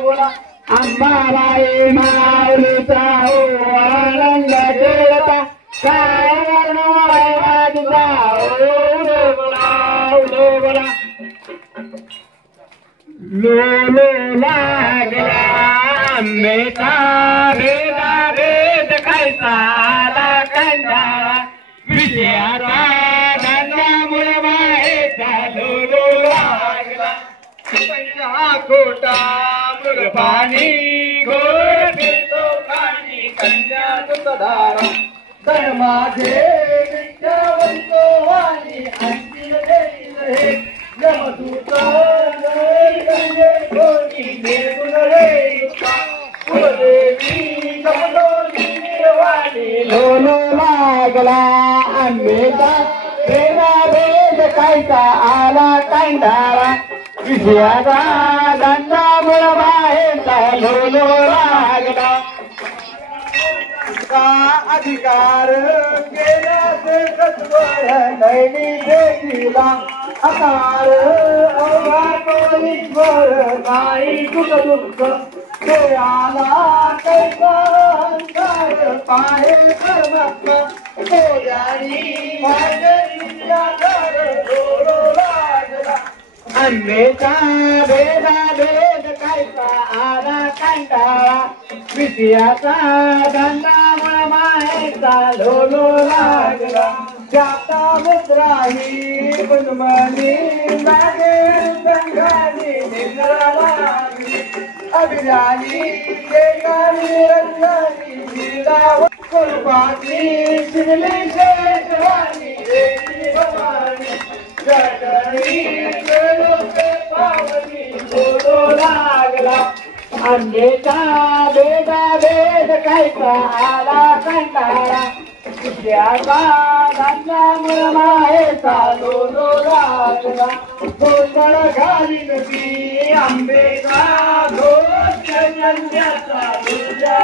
बोला अंबाबाई माऊलीचा हो आनंद देवता काय वर्णवादिता बोला लोलो लागला आंबेचा भेदा भेद खायचा आला कंटाळा विजयाचा धंद्यामुळे बाहेरचा लोलो लागला खोटा मृगपाणी गोड फिरतो खाणी कन्या धारा तर माझे विद्यावंतो वाणी अंतिम देईल हे यमदूत गंगे कोणी निर्गुण रे कुलदेवी कमलोनी निर्वाणी लोलो लागला आंबेचा भेदा भेद खायचा आला कंटाळा विजयाचा धंदा बाहेरचा लोलो लागला का अधिकार केल्याचे तत्वर नैनी देखीला अकार अवघातोईश्वर नाही दुःख दुःख ते आला कैसा अंकार पाहे परमात्मा तो जाणी लोलो लागला आंबेचा भेदा भेद खायचा आला कंटाळा विजयाचा धंदा माहेरचा लोलो लागला जाता मुद्राही गुणमणी लागे संघानी निद्रा लागली अभिराणी देगानी रंगानी लीला कुलपाती शिवली शेषवाणी देवी भवानी जगणी पावनी लोलो लागला आंबेचा भेदा भेद खायचा आला कंटाळा विजयाचा धंदा माहेरचा लोलो लागला गोंधळ घालीन ती आंबेचा घोष नंद्याचा दुर्जा